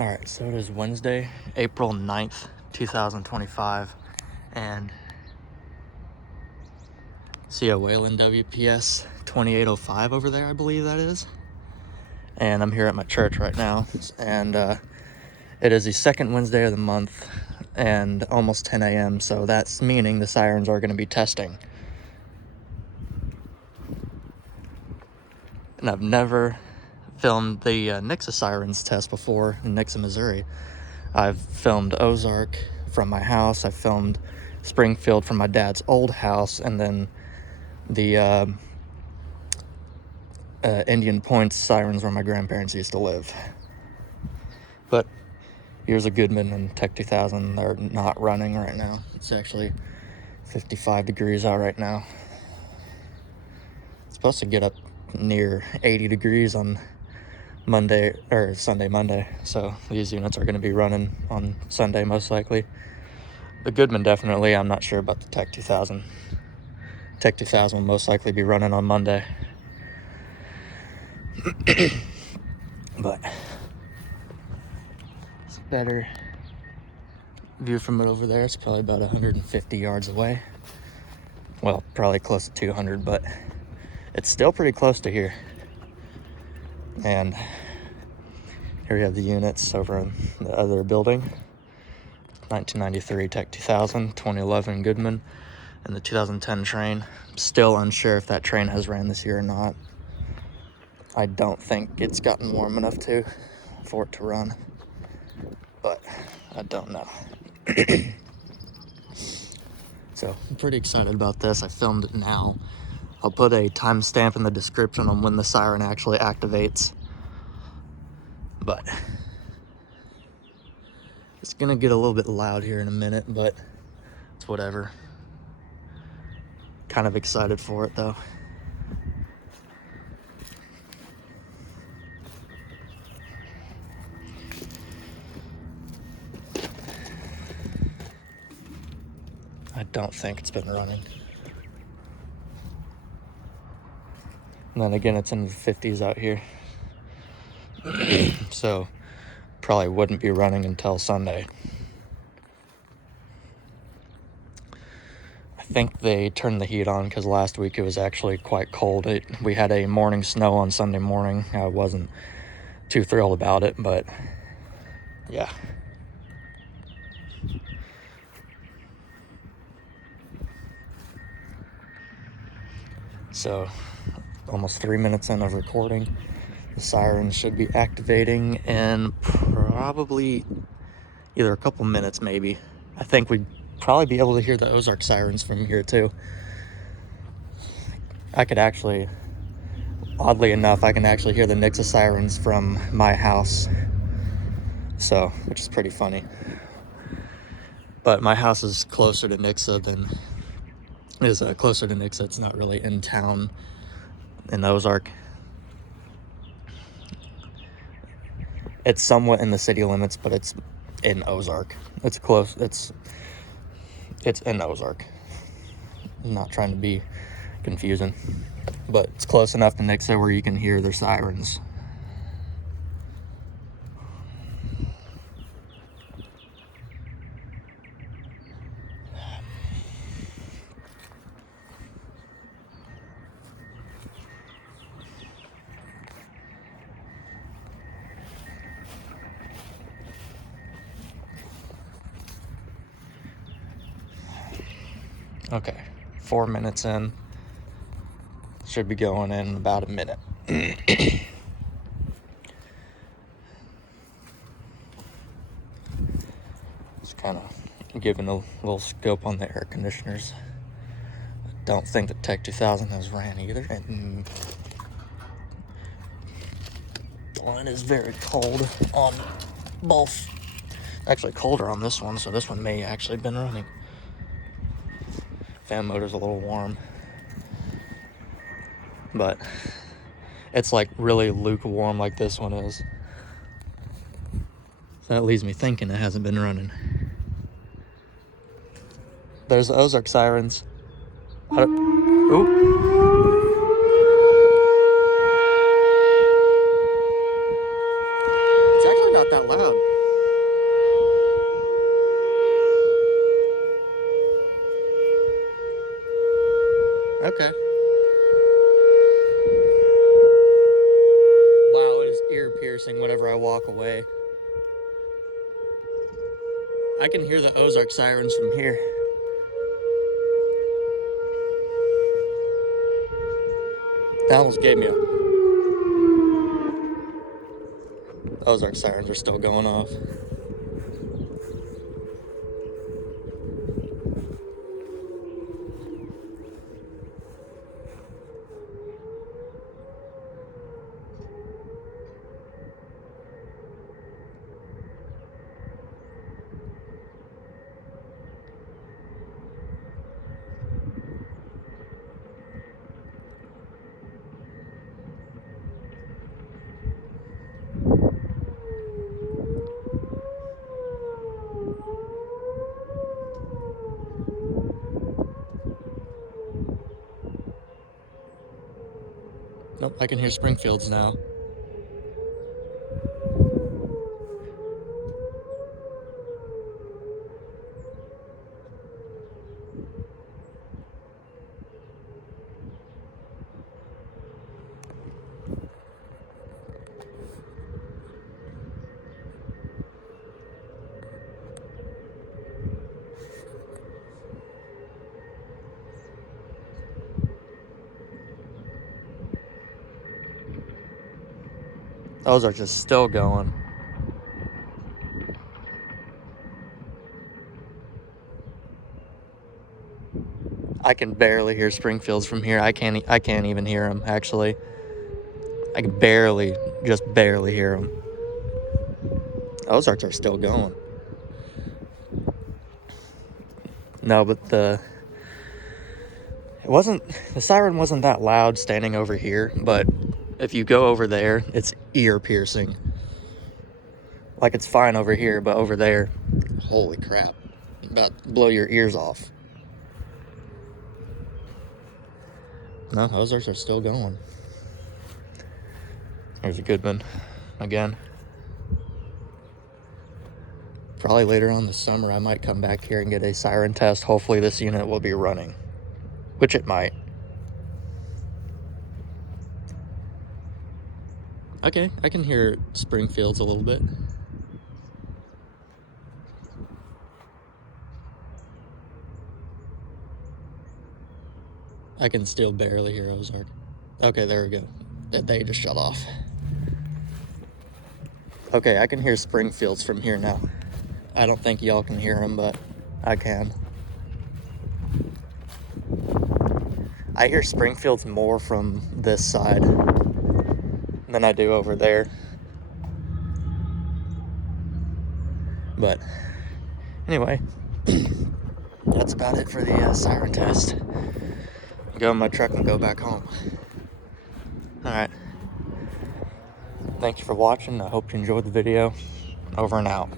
Alright, so it is Wednesday, April 9th, 2025, and see a Whelen WPS 2805 over there, I believe that is. And I'm here at my church right now, and it is the second Wednesday of the month and almost 10 a.m., so that's meaning the sirens are going to be testing. And I've never filmed the Nixa sirens test before in Nixa, Missouri. I've filmed Ozark from my house, I filmed Springfield from my dad's old house, and then the Indian Points sirens where my grandparents used to live. But here's a Goodman and Tech 2000. They're not running right now. It's actually 55 degrees out right now. It's supposed to get up near 80 degrees on Monday, or Sunday, Monday. So these units are going to be running on Sunday most likely. The Goodman definitely, I'm not sure about the Tech 2000. Tech 2000 will most likely be running on Monday. But it's a better view from it over there. It's probably about 150 yards away. Well, probably close to 200, but it's still pretty close to here. And here we have the units over in the other building. 1993 Tech 2000, 2011 Goodman, and the 2010 train. I'm still unsure if that train has ran this year or not. I don't think it's gotten warm enough for it to run, but I don't know. So I'm pretty excited about this. I filmed it now. I'll put a timestamp in the description on when the siren actually activates. But it's gonna get a little bit loud here in a minute, but it's whatever. Kind of excited for it though. I don't think it's been running. And then again, it's in the 50s out here. So probably wouldn't be running until Sunday. I think they turned the heat on because last week it was actually quite cold. We had a morning snow on Sunday morning. I wasn't too thrilled about it, but yeah. So almost 3 minutes in of recording. The sirens should be activating in probably either a couple minutes, maybe. I think we'd probably be able to hear the Ozark sirens from here too. I could actually, oddly enough, I can actually hear the Nixa sirens from my house. So, which is pretty funny. But my house is closer to Nixa than closer to Nixa. It's not really in town in Ozark. It's somewhat in the city limits, but it's in Ozark. It's close. It's in Ozark. I'm not trying to be confusing, but it's close enough to Nixa where you can hear their sirens. Okay, 4 minutes in. Should be going in about a minute. Just kind of giving a little scope on the air conditioners. I don't think the Tech 2000 has ran either. And the line is very cold on both. Actually colder on this one, so this one may actually have been running. Fan motor's a little warm, but it's like really lukewarm like this one is. So that leaves me thinking it hasn't been running. There's the Ozark sirens. Ooh. It's actually not that loud. Okay. Wow, it is ear piercing whenever I walk away. I can hear the Ozark sirens from here. That almost gave me a... Ozark sirens are still going off. Nope, I can hear Springfield's now. Those are just still going. I can barely hear Springfields from here. I can't even hear them, actually. I can just barely hear them. Ozarks are still going. No, but the siren wasn't that loud standing over here, but if you go over there, it's ear piercing. Like, it's fine over here, but over there, holy crap, about to blow your ears off. No, Ozarks are still going. There's a good one again. Probably later on this summer, I might come back here and get a siren test. Hopefully this unit will be running, which it might. Okay, I can hear Springfield's a little bit. I can still barely hear Ozark. Okay, there we go. They just shut off. Okay, I can hear Springfield's from here now. I don't think y'all can hear them, but I can. I hear Springfield's more from this side than I do over there. But anyway, that's about it for the siren test. Go in my truck and go back home. Alright. Thank you for watching. I hope you enjoyed the video. Over and out.